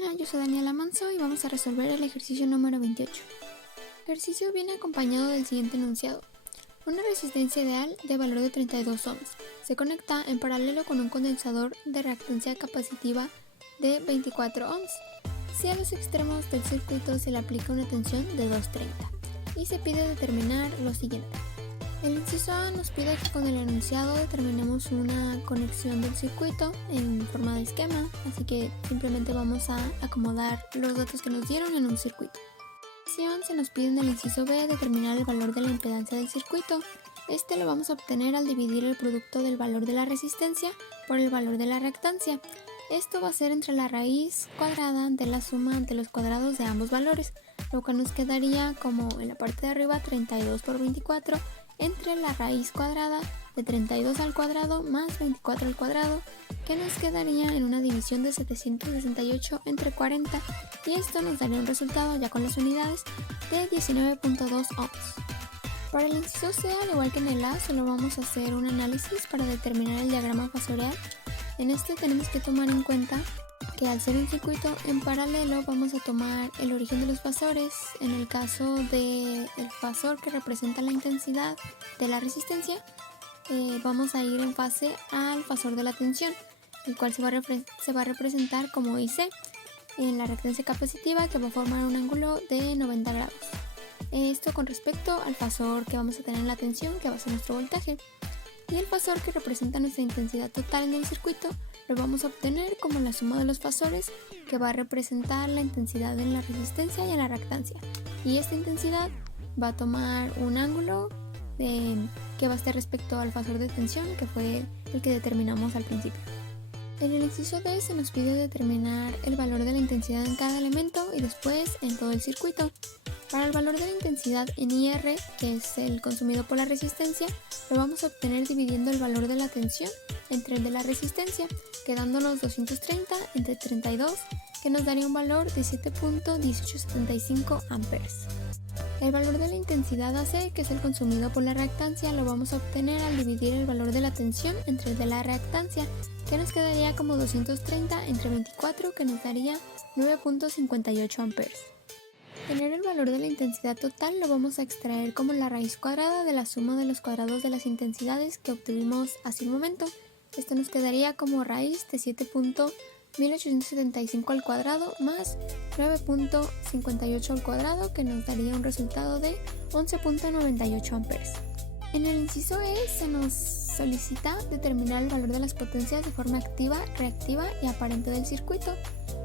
Hola, yo soy Daniela Manso y vamos a resolver el ejercicio número 28. El ejercicio viene acompañado del siguiente enunciado. Una resistencia ideal de valor de 32 ohms se conecta en paralelo con un condensador de reactancia capacitiva de 24 ohms. Si a los extremos del circuito se le aplica una tensión de 230 y se pide determinar lo siguiente. El inciso A nos pide que con el enunciado determinemos una conexión del circuito en forma de esquema, así que simplemente vamos a acomodar los datos que nos dieron en un circuito. Se nos pide en el inciso B determinar el valor de la impedancia del circuito. Este lo vamos a obtener al dividir el producto del valor de la resistencia por el valor de la reactancia. Esto va a ser entre la raíz cuadrada de la suma de los cuadrados de ambos valores, lo que nos quedaría como en la parte de arriba 32 por 24 entre la raíz cuadrada de 32 al cuadrado más 24 al cuadrado, que nos quedaría en una división de 768 entre 40, y esto nos daría un resultado ya con las unidades de 19.2 ohms. Para el inciso C, al igual que en el A, solo vamos a hacer un análisis para determinar el diagrama fasorial. En este tenemos que tomar en cuenta que al ser un circuito en paralelo vamos a tomar el origen de los fasores. En el caso del fasor que representa la intensidad de la resistencia, vamos a ir en fase al fasor de la tensión, el cual se va a representar como IC en la reactancia capacitiva, que va a formar un ángulo de 90 grados. Esto con respecto al fasor que vamos a tener en la tensión, que va a ser nuestro voltaje. Y el fasor que representa nuestra intensidad total en el circuito lo vamos a obtener como la suma de los fasores, que va a representar la intensidad en la resistencia y en la reactancia. Y esta intensidad va a tomar un ángulo que va a estar respecto al fasor de tensión, que fue el que determinamos al principio. En el inciso D se nos pide determinar el valor de la intensidad en cada elemento y después en todo el circuito. Para el valor de la intensidad en IR, que es el consumido por la resistencia, lo vamos a obtener dividiendo el valor de la tensión entre el de la resistencia, quedándonos 230 entre 32, que nos daría un valor de 7.1875 amperes. El valor de la intensidad AC, que es el consumido por la reactancia, lo vamos a obtener al dividir el valor de la tensión entre el de la reactancia, que nos quedaría como 230 entre 24, que nos daría 9.58 amperes. Tener el valor de la intensidad total lo vamos a extraer como la raíz cuadrada de la suma de los cuadrados de las intensidades que obtuvimos hace un momento. Esto nos quedaría como raíz de 7.1875 al cuadrado más 9.58 al cuadrado, que nos daría un resultado de 11.98 amperes. En el inciso E se nos solicita determinar el valor de las potencias de forma activa, reactiva y aparente del circuito.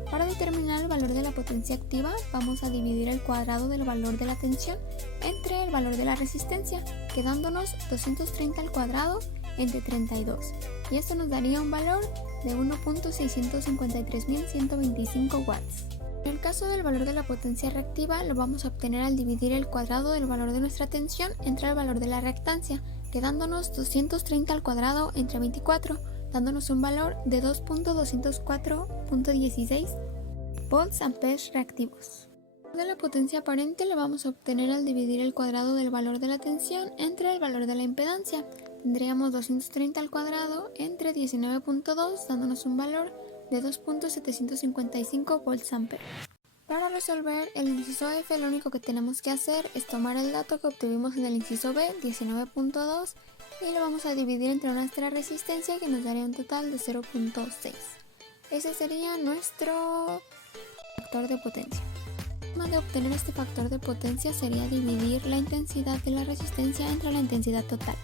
Para determinar el valor de la potencia activa, vamos a dividir el cuadrado del valor de la tensión entre el valor de la resistencia, quedándonos 230 al cuadrado entre 32, y esto nos daría un valor de 1.653.125 watts. En el caso del valor de la potencia reactiva, lo vamos a obtener al dividir el cuadrado del valor de nuestra tensión entre el valor de la reactancia, quedándonos 230 al cuadrado entre 24, dándonos un valor de 2.204.16 volts amperes reactivos. De la potencia aparente lo vamos a obtener al dividir el cuadrado del valor de la tensión entre el valor de la impedancia. Tendríamos 230 al cuadrado entre 19.2, dándonos un valor de 2.755 volts amperes. Para resolver el inciso F, lo único que tenemos que hacer es tomar el dato que obtuvimos en el inciso B, 19.2, y lo vamos a dividir entre nuestra resistencia, que nos daría un total de 0.6. Ese sería nuestro factor de potencia. La forma de obtener este factor de potencia sería dividir la intensidad de la resistencia entre la intensidad total.